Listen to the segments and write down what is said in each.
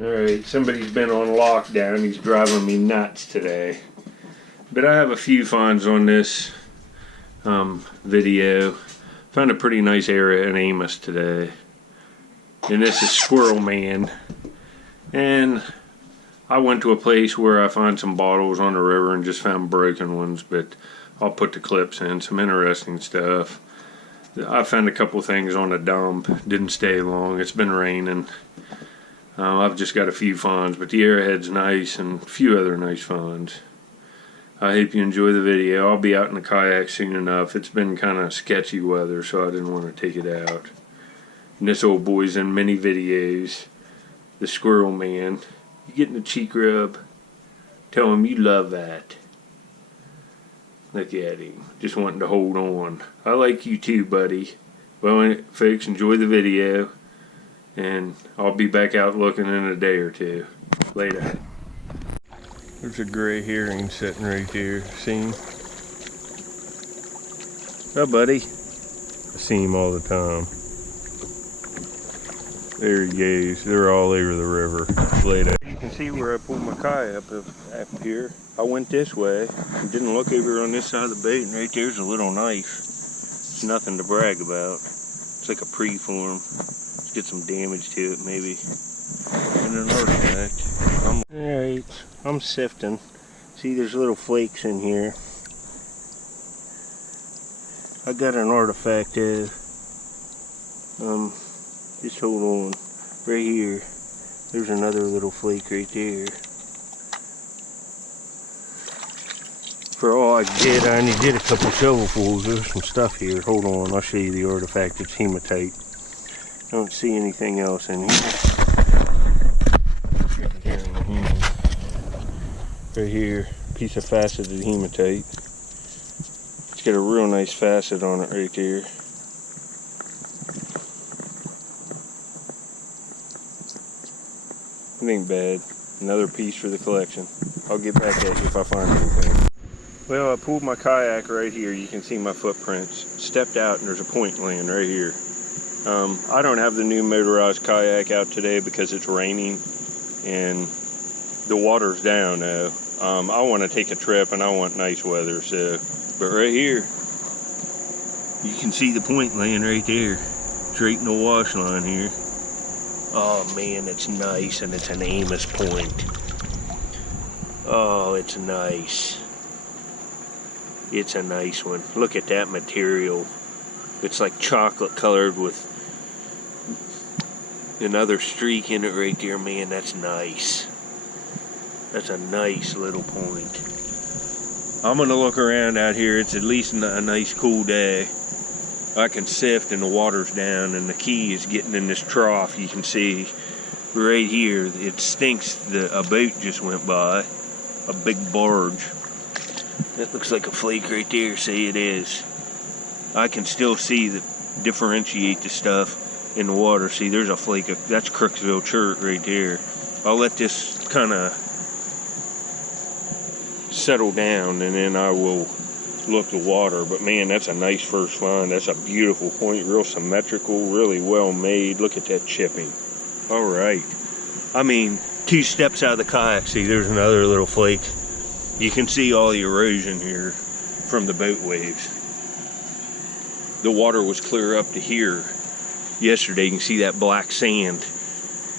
Alright, somebody's been on lockdown. He's driving me nuts today. But I have a few finds on this video. Found a pretty nice area in Amos today. And this is Squirrel Man. And I went to a place where I found some bottles on the river and just found broken ones. But I'll put the clips in. Some interesting stuff. I found a couple things on a dump. Didn't stay long. It's been raining. I've just got a few finds, but the Arrowhead's nice and a few other nice finds. I hope you enjoy the video. I'll be out in the kayak soon enough. It's been kind of sketchy weather, so I didn't want to take it out. And this old boy's in many videos. The Squirrel Man. You getting a cheek rub? Tell him you love that. Look at him. Just wanting to hold on. I like you too, buddy. Well, folks, enjoy the video. And I'll be back out looking in a day or two. Later. There's a gray herring sitting right there. See him? Oh, buddy. I see him all the time. There he goes. They're all over the river. Later. You can see where I pulled my kayak up here. I went this way and didn't look over on this side of the boat, and right there's a little knife. It's nothing to brag about. It's like a preform. Get some damage to it maybe. And an artifact. Alright, I'm sifting. See, there's little flakes in here. I got an artifact just hold on. Right here. There's another little flake right there. For all I did, I only did a couple shovelfuls. There's some stuff here. Hold on, I'll show you the artifact. It's hematite. I don't see anything else in here. Right here, piece of faceted hematite. It's got a real nice facet on it right there. It ain't bad. Another piece for the collection. I'll get back at you if I find anything. Well, I pulled my kayak right here. You can see my footprints. Stepped out and there's a point laying right here. I don't have the new motorized kayak out today because it's raining and the water's down now. I want to take a trip and I want nice weather, so, but right here, you can see the point laying right there, straight in the wash line here. Oh man, it's nice, and it's an Amos point. Oh, it's nice. It's a nice one. Look at that material. It's like chocolate colored with another streak in it right there. Man, that's nice. That's a nice little point. I'm gonna look around out here. It's at least a nice cool day. I can sift and the water's down, and the key is getting in this trough. You can see right here, it stinks. A boat just went by, a big barge. That looks like a flake right there. Say it is. I can still see differentiate the stuff in the water. See, there's a flake that's Crooksville chert right there. I'll let this kind of settle down and then I will look the water. But man, that's a nice first find. That's a beautiful point, real symmetrical, really well made. Look at that chipping. All right. I mean, 2 steps out of the kayak. See, there's another little flake. You can see all the erosion here from the boat waves. The water was clear up to here yesterday. You can see that black sand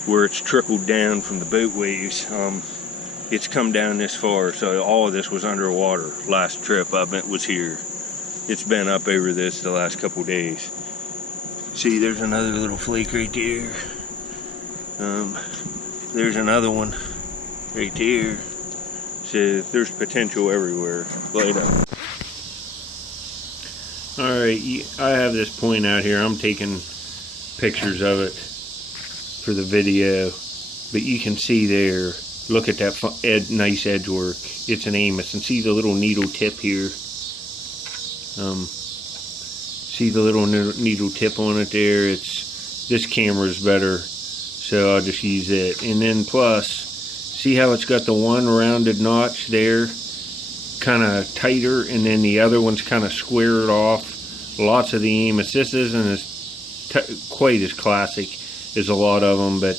where it's trickled down from the boat waves. It's come down this far, so all of this was underwater. Last trip I was here. It's been up over this the last couple days. See, there's another little flake right there. There's another one right there. So there's potential everywhere. Light up. Alright, I have this point out here. I'm taking pictures of it for the video, but you can see there, look at that nice edge work. It's an Amos, and see the little needle tip here. See the little needle tip on it there. This camera's better, so I'll just use it. And then plus, see how it's got the one rounded notch there, kind of tighter, and then the other one's kind of squared off. Lots of the Amos. This isn't quite as classic as a lot of them, but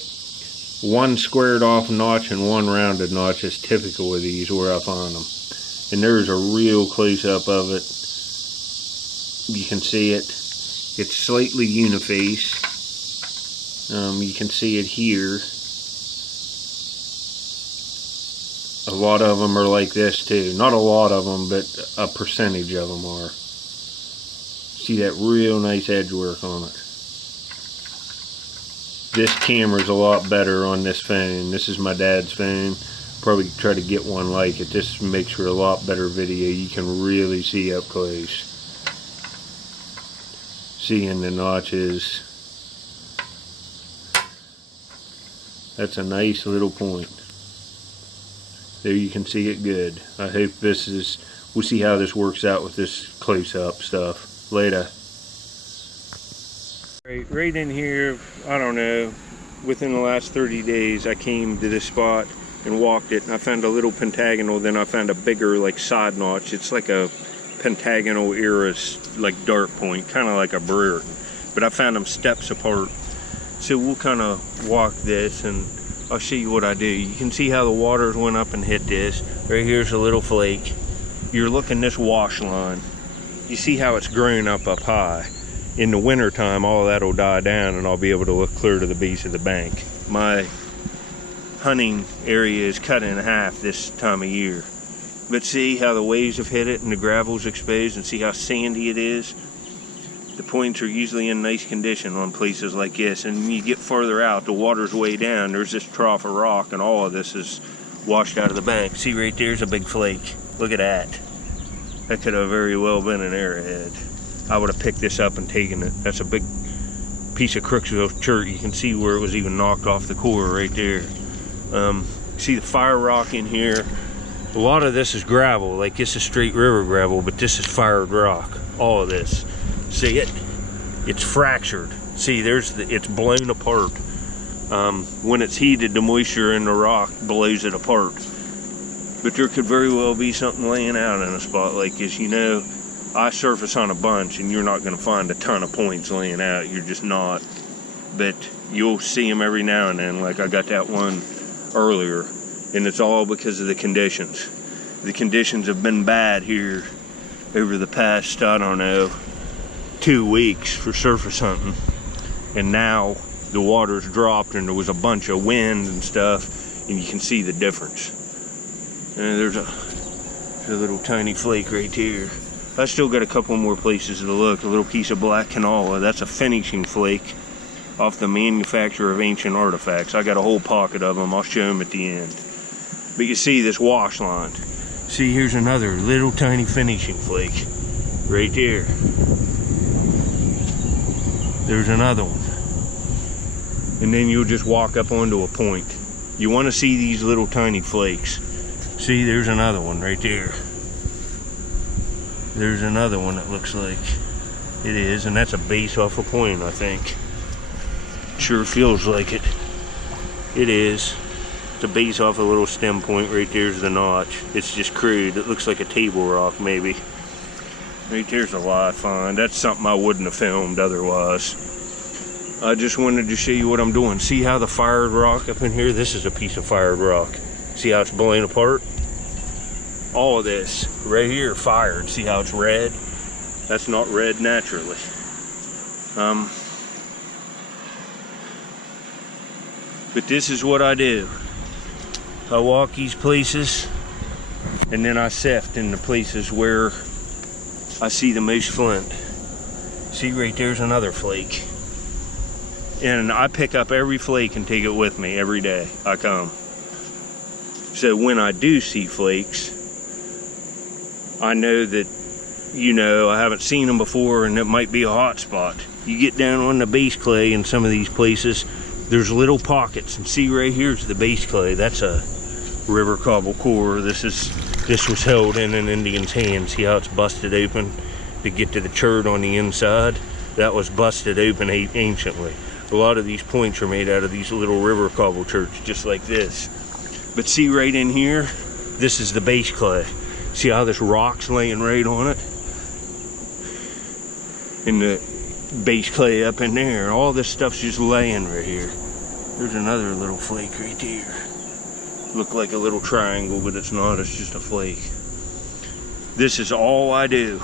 one squared off notch and one rounded notch is typical of these where I find them. And there's a real close up of it. You can see it. It's slightly uniface. You can see it here. A lot of them are like this too. Not a lot of them, but a percentage of them are. See that real nice edge work on it. This camera's a lot better on this phone. This is my dad's phone. Probably try to get one like it. This makes for a lot better video. You can really see up close. Seeing the notches. That's a nice little point. There you can see it good. I hope this is, we'll see how this works out with this close-up stuff. Later. Right in here, I don't know, within the last 30 days I came to this spot and walked it, and I found a little pentagonal, then I found a bigger like side notch. It's like a pentagonal era like dart point, kind of like a Brereton, but I found them steps apart. So we'll kind of walk this and I'll show you what I do. You can see how the waters went up and hit this. Right here's a little flake. You're looking this wash line. You see how it's grown up high. In the winter time, all of that will die down and I'll be able to look clear to the base of the bank. My hunting area is cut in half this time of year. But see how the waves have hit it and the gravel's exposed, and see how sandy it is? The points are usually in nice condition on places like this, and when you get further out, the water's way down, there's this trough of rock and all of this is washed out of the bank. See right there's a big flake. Look at that. That could have very well been an arrowhead. I would have picked this up and taken it. That's a big piece of Crooksville chert. You can see where it was even knocked off the core right there. See the fire rock in here. A lot of this is gravel, like this is straight river gravel, but this is fired rock. All of this. See it? It's fractured. See, it's blown apart. When it's heated, the moisture in the rock blows it apart. But there could very well be something laying out in a spot like this. You know, I surface on a bunch and you're not going to find a ton of points laying out. You're just not. But you'll see them every now and then, like I got that one earlier. And it's all because of the conditions. The conditions have been bad here over the past, I don't know, 2 weeks for surface hunting. And now the water's dropped and there was a bunch of wind and stuff, and you can see the difference. And there's a little tiny flake right here. I still got a couple more places to look. A little piece of black canola. That's a finishing flake off the manufacturer of ancient artifacts. I got a whole pocket of them. I'll show them at the end. But you see this wash line. See, here's another little tiny finishing flake right there. There's another one. And then you'll just walk up onto a point. You want to see these little tiny flakes. See, there's another one right there. There's another one that looks like it is, and that's a base off a point, I think. Sure feels like it. It is. It's a base off a little stem point. Right there's the notch. It's just crude. It looks like a table rock, maybe. Right there's a live find. That's something I wouldn't have filmed otherwise. I just wanted to show you what I'm doing. See how the fired rock up in here? This is a piece of fired rock. See how it's blown apart? All of this right here fired. See how it's red? That's not red naturally. But this is what I do. I walk these places and then I sift in the places where I see the most flint. See right there's another flake. And I pick up every flake and take it with me every day I come. So when I do see flakes, I know that, you know, I haven't seen them before and it might be a hot spot. You get down on the base clay in some of these places, there's little pockets, and see right here's the base clay. That's a river cobble core. This was held in an Indian's hand. See how it's busted open to get to the chert on the inside? That was busted open anciently. A lot of these points are made out of these little river cobble cherts, just like this. But see right in here, this is the base clay. See how this rock's laying right on it? And the base clay up in there. All this stuff's just laying right here. There's another little flake right there. Look like a little triangle, but it's not, it's just a flake. This is all I do.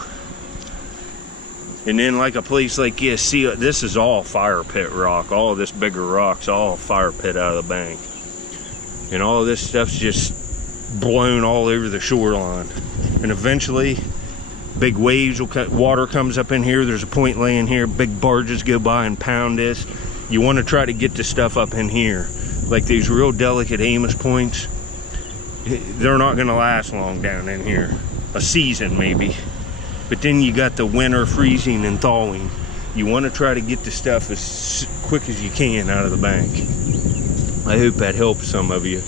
And then like a place like this, see, this is all fire pit rock. All of this bigger rock's all fire pit out of the bank. And all of this stuff's just blown all over the shoreline. And eventually, big waves will cut, water comes up in here, there's a point laying here, big barges go by and pound this. You want to try to get the stuff up in here. Like these real delicate Amos points, they're not going to last long down in here. A season maybe. But then you got the winter freezing and thawing. You want to try to get the stuff as quick as you can out of the bank. I hope that helps some of you.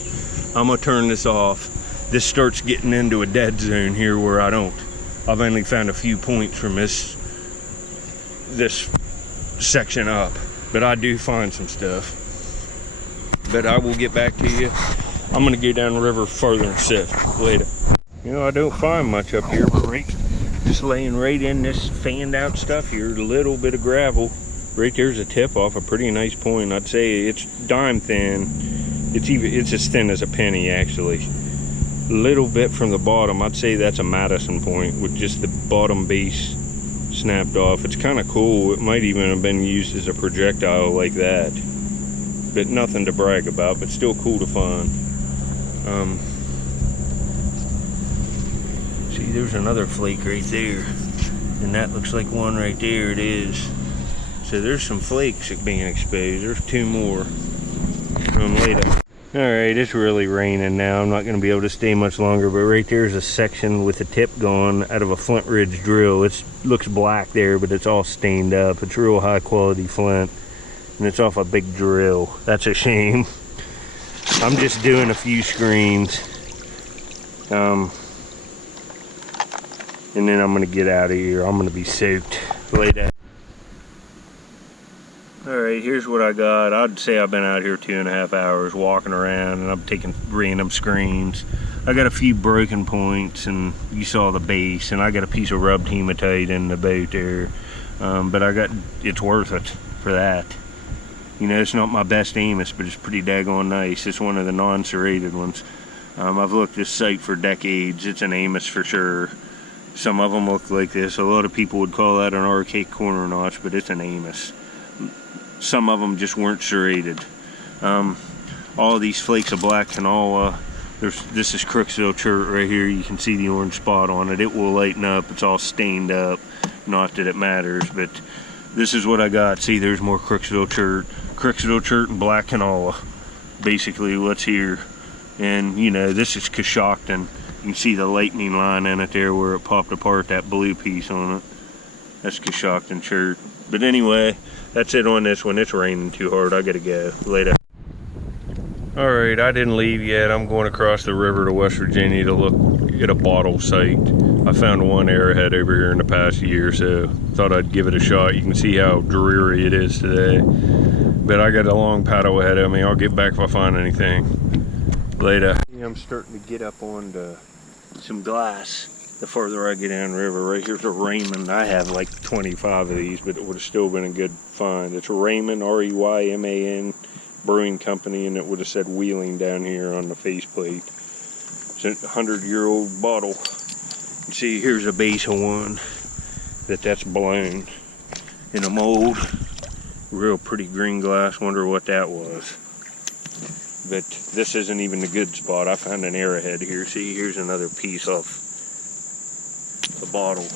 I'm going to turn this off. This starts getting into a dead zone here where I don't. I've only found a few points from this section up. But I do find some stuff. But I will get back to you. I'm going to go down the river further and sift later. You know, I don't find much up here, but just laying right in this fanned out stuff here, a little bit of gravel. Right there's a tip off a pretty nice point. I'd say it's dime thin. It's as thin as a penny actually. A little bit from the bottom, I'd say that's a Madison point with just the bottom base snapped off. It's kind of cool. It might even have been used as a projectile like that. But nothing to brag about, but still cool to find. See, there's another flake right there. And that looks like one right there. It is. So there's some flakes being exposed. There's two more from later. Alright, it's really raining now. I'm not going to be able to stay much longer, but right there's a section with a tip going out of a Flint Ridge drill. It looks black there, but it's all stained up. It's real high quality flint, and it's off a big drill. That's a shame. I'm just doing a few screens, and then I'm going to get out of here. I'm going to be soaked later. Alright, here's what I got. I'd say I've been out here 2.5 hours walking around, and I'm taking random screens. I got a few broken points, and you saw the base, and I got a piece of rubbed hematite in the boat there. But it's worth it for that. You know, it's not my best Amos, but it's pretty daggone nice. It's one of the non-serrated ones. I've looked this site for decades. It's an Amos for sure. Some of them look like this. A lot of people would call that an archaic corner notch, but it's an Amos. Some of them just weren't serrated. All of these flakes of black canola. This is Crooksville chert right here. You can see the orange spot on it. It will lighten up. It's all stained up. Not that it matters, but this is what I got. See, there's more Crooksville chert. Crooksville chert and black canola. Basically what's here. And, you know, this is Coshocton. You can see the lightning line in it there where it popped apart, that blue piece on it. That's Coshocton chert. But anyway, that's it on this one. It's raining too hard. I gotta go. Later. Alright, I didn't leave yet. I'm going across the river to West Virginia to look at a bottle site. I found one Arrowhead over here in the past year, so thought I'd give it a shot. You can see how dreary it is today. But I got a long paddle ahead of me. I'll get back if I find anything. Later. I'm starting to get up onto some glass. The further I get downriver. Right here's a Raymond. I have like 25 of these, but it would have still been a good find. It's a Raymond, R-E-Y-M-A-N brewing company, and it would have said Wheeling down here on the faceplate. It's a 100-year-old bottle. You see, here's a base of one that's blown in a mold. Real pretty green glass. Wonder what that was. But this isn't even the good spot. I found an Arrowhead here. See, here's another piece off the bottle.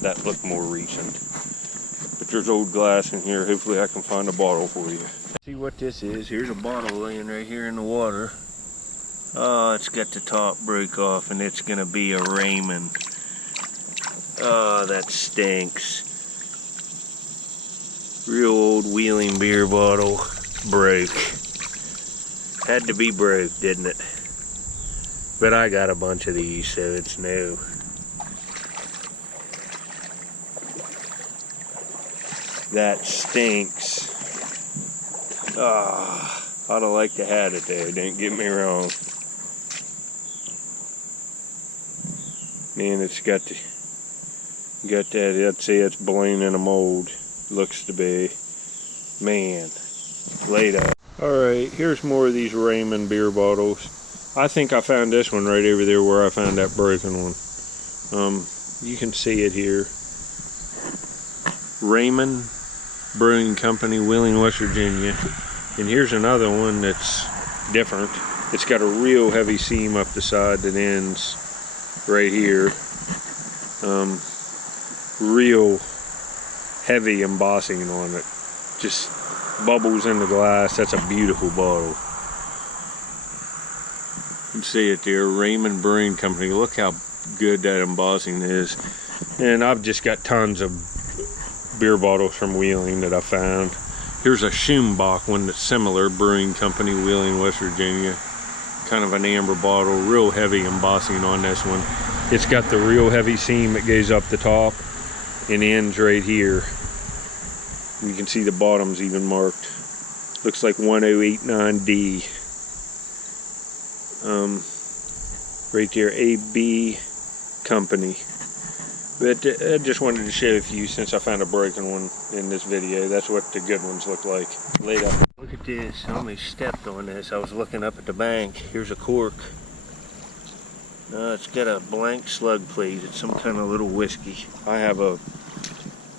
That looked more recent. But there's old glass in here. Hopefully I can find a bottle for you. See what this is. Here's a bottle laying right here in the water. Oh, it's got the top broke off, and it's gonna be a Raymond. Oh, that stinks. Real old Wheeling beer bottle. Broke. Had to be broke, didn't it? But I got a bunch of these, so it's new. That stinks. Ah, I'd have liked to have it there, don't get me wrong. Man, it's got that, I'd say it's blown in a mold. Looks to be. Man, later. Alright, here's more of these Raymond beer bottles. I think I found this one right over there where I found that broken one. You can see it here. Raymond Brewing Company, Wheeling, West Virginia. And here's another one that's different. It's got a real heavy seam up the side that ends right here. Real heavy embossing on it. Just bubbles in the glass. That's a beautiful bottle. You can see it there, Raymond Brewing Company. Look how good that embossing is. And I've just got tons of beer bottles from Wheeling that I found. Here's a Schumbach one that's similar, Brewing Company, Wheeling, West Virginia. Kind of an amber bottle, real heavy embossing on this one. It's got the real heavy seam that goes up the top and ends right here. You can see the bottom's even marked. Looks like 1089D. Right there, AB Company. But I just wanted to show you since I found a broken one in this video. That's what the good ones look like. Laid up. Look at this. I almost stepped on this. I was looking up at the bank. Here's a cork. It's got a blank slug plate. It's some kind of little whiskey. I have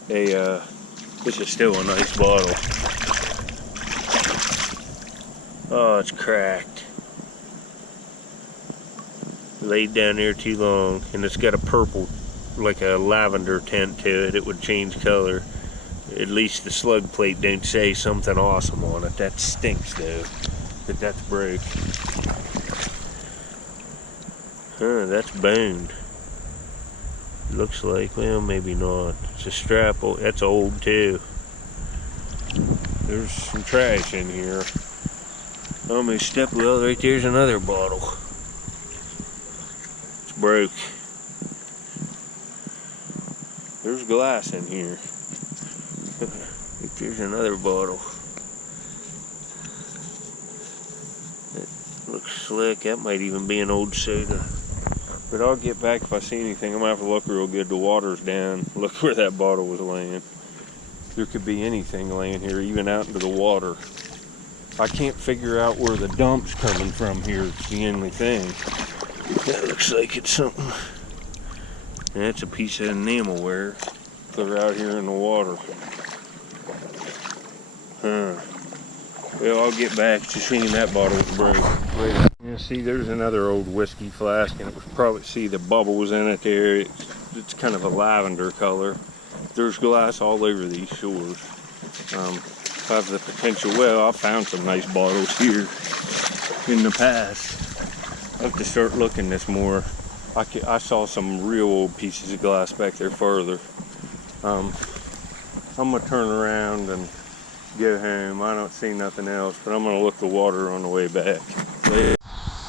this is still a nice bottle. Oh, it's cracked. Laid down there too long, and it's got a purple, like a lavender tint to it. It would change color. At least the slug plate don't say something awesome on it. That stinks though, that's broke. That's boned. Looks like, well, maybe not. It's a strap. That's old too. There's some trash in here. Almost stepped. Well, right there's another bottle. It's broke. There's glass in here. There's another bottle. It looks slick. That might even be an old soda. But I'll get back if I see anything. I'm gonna have to look real good. The water's down. Look where that bottle was laying. There could be anything laying here, even out into the water. I can't figure out where the dump's coming from here. It's the only thing. That looks like it's something. That's a piece of enamelware. They're out here in the water. Well, I'll get back to seeing that bottle break. Yeah, see, there's another old whiskey flask, and it was probably, see the bubbles in it there. It's kind of a lavender color. There's glass all over these shores. I have the potential. Well, I found some nice bottles here in the past. I have to start looking this more. I saw some real old pieces of glass back there further. I'm gonna turn around and go home. I don't see nothing else, but I'm gonna look the water on the way back.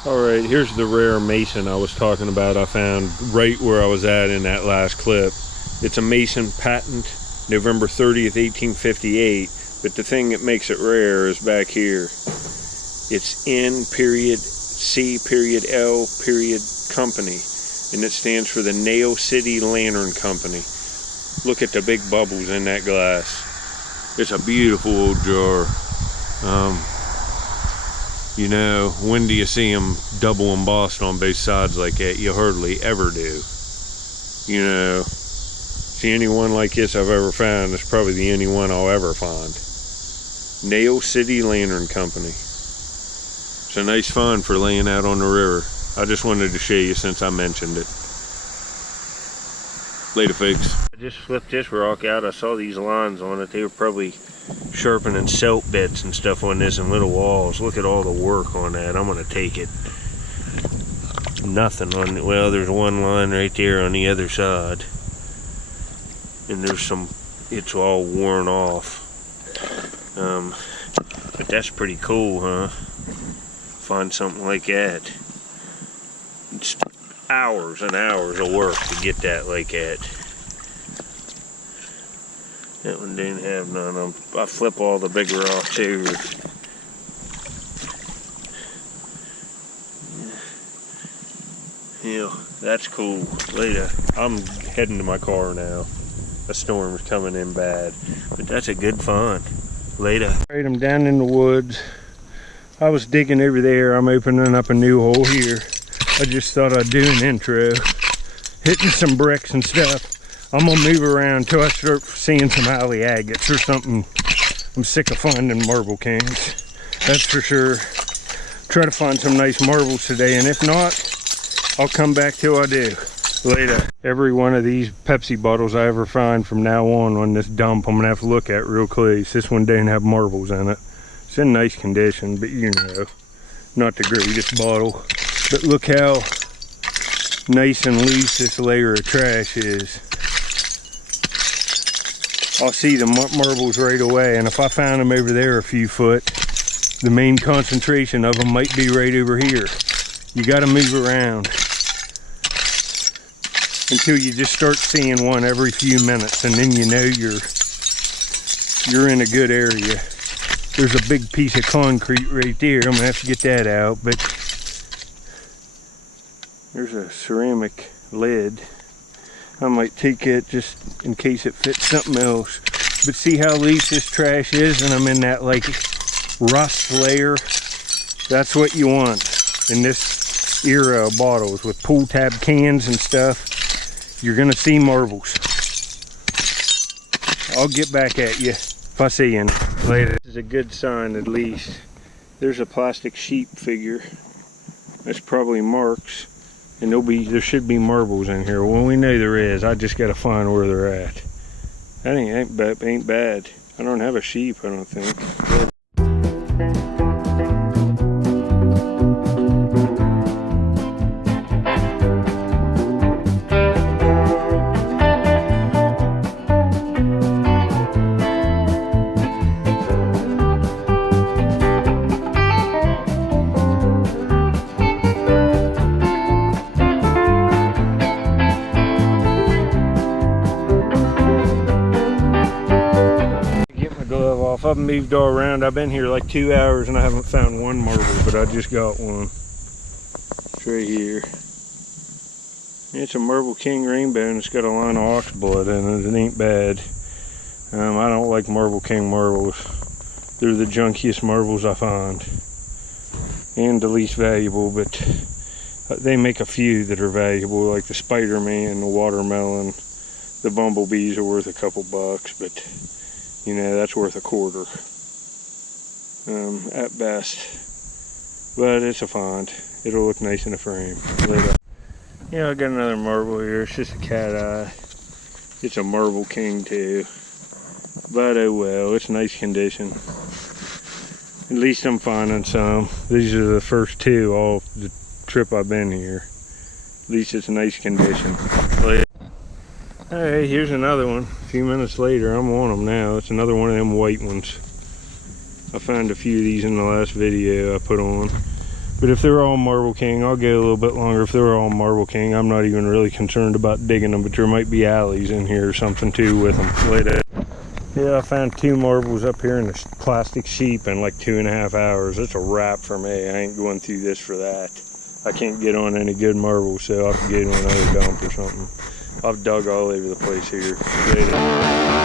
Alright, here's the rare mason I was talking about. I found right where I was at in that last clip. It's a mason patent, November 30th, 1858, but the thing that makes it rare is back here. It's N.C.L. Company, and it stands for the Nail City Lantern Company. Look at the big bubbles in that glass. It's a beautiful old jar. You know, when do you see them double embossed on both sides like that? You hardly ever do. You know, see any one like this I've ever found. It's probably the only one I'll ever find. Nail City Lantern Company. It's a nice find for laying out on the river. I just wanted to show you since I mentioned it. Later, folks. I just flipped this rock out. I saw these lines on it. They were probably sharpening silt bits and stuff on this and little walls. Look at all the work on that. I'm gonna take it. Nothing on it. Well, there's one line right there on the other side, and there's some. It's all worn off. But that's pretty cool, huh? Find something like that. It's hours and hours of work to get that like that. That one didn't have none. I flip all the big rocks over. Yeah, that's cool. Later, I'm heading to my car now. A storm's coming in bad, but that's a good find. Later. Alright, I'm down in the woods. I was digging over there. I'm opening up a new hole here. I just thought I'd do an intro. Hitting some bricks and stuff. I'm gonna move around until I start seeing some alley agates or something. I'm sick of finding marble kings. That's for sure. Try to find some nice marbles today, and if not, I'll come back till I do. Later. Every one of these Pepsi bottles I ever find from now on this dump, I'm gonna have to look at real close. This one didn't have marbles in it. It's in nice condition, but you know, not the greatest bottle. But look how nice and loose this layer of trash is. I'll see the marbles right away, and if I found them over there a few foot, the main concentration of them might be right over here. You gotta move around until you just start seeing one every few minutes, and then you know you're in a good area. There's a big piece of concrete right there. I'm gonna have to get that out, but there's a ceramic lid. I might take it just in case it fits something else. But see how loose this trash is, and I'm in that like rust layer. That's what you want in this era of bottles with pull tab cans and stuff. You're gonna see marbles. I'll get back at you if I see any later. This is a good sign at least. There's a plastic sheep figure. That's probably marks. And there should be marbles in here. Well, we know there is. I just gotta find where they're at. That ain't bad. I don't have a sheep, I don't think. I've moved all around. I've been here like 2 hours and I haven't found one marble, but I just got one. It's right here. It's a Marble King rainbow and it's got a line of ox blood in it. It ain't bad. I don't like Marble King marbles. They're the junkiest marbles I find. And the least valuable, but they make a few that are valuable, like the Spider-Man, the watermelon. The bumblebees are worth a couple bucks, but you know, that's worth a quarter at best, but it's a find. It'll look nice in the frame later. Yeah, I got another marble here. It's just a cat eye. It's a Marble King too, but oh well, it's nice condition. At least I'm finding some. These are the first two all the trip I've been here. At least it's nice condition. Later. Hey, here's another one. A few minutes later, I'm on them now. It's another one of them white ones. I found a few of these in the last video I put on. But if they're all Marble King, I'll go a little bit longer. If they're all Marble King, I'm not even really concerned about digging them, but there might be alleys in here or something too with them later. Yeah, I found 2 marbles up here in the plastic sheep in like 2.5 hours. It's a wrap for me. I ain't going through this for that. I can't get on any good marbles, so I'll have to get on another dump or something. I've dug all over the place here. Later.